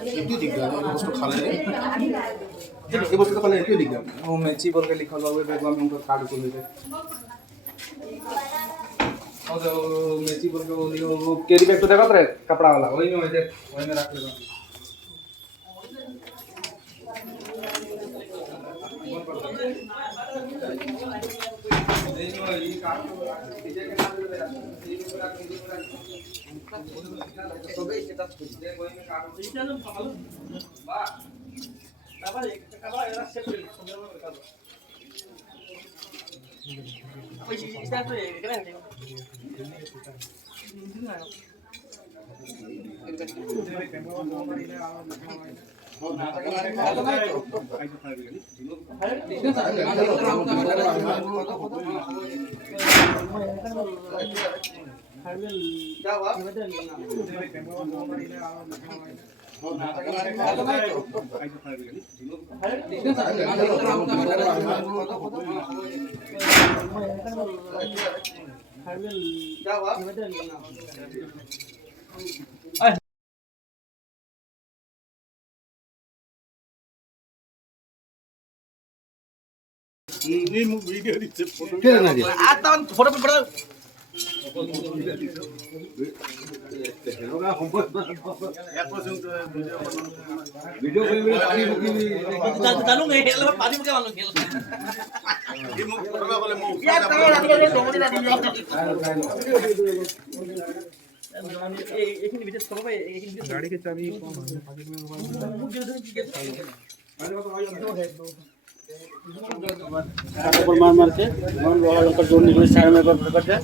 एमती दिख रहा है बस्तु खाले ये बस्तु खाले एमती दिख रहा है वो मैची बोल के लिखल बा बेगवा में उनका कार्ड को लेके और मैची बोल के वो कैरी बैग तो देखा रे कपड़ा वाला वही में रख ले क्या हुआ ये वीडियो दिखे फोटो क्या ना जी आता फोटो पे पड़ा वीडियो कोई पानी मुकी चालू नहीं है पानी मुके वाला खेल ये मुक फोटो वाले मुक यार तो डोंगरी ना दिया एक ही वीडियो करो भाई एक ही गाड़ी की चाबी मार मार के ऊपर जोड़ निकले साइड में पकड़ जाए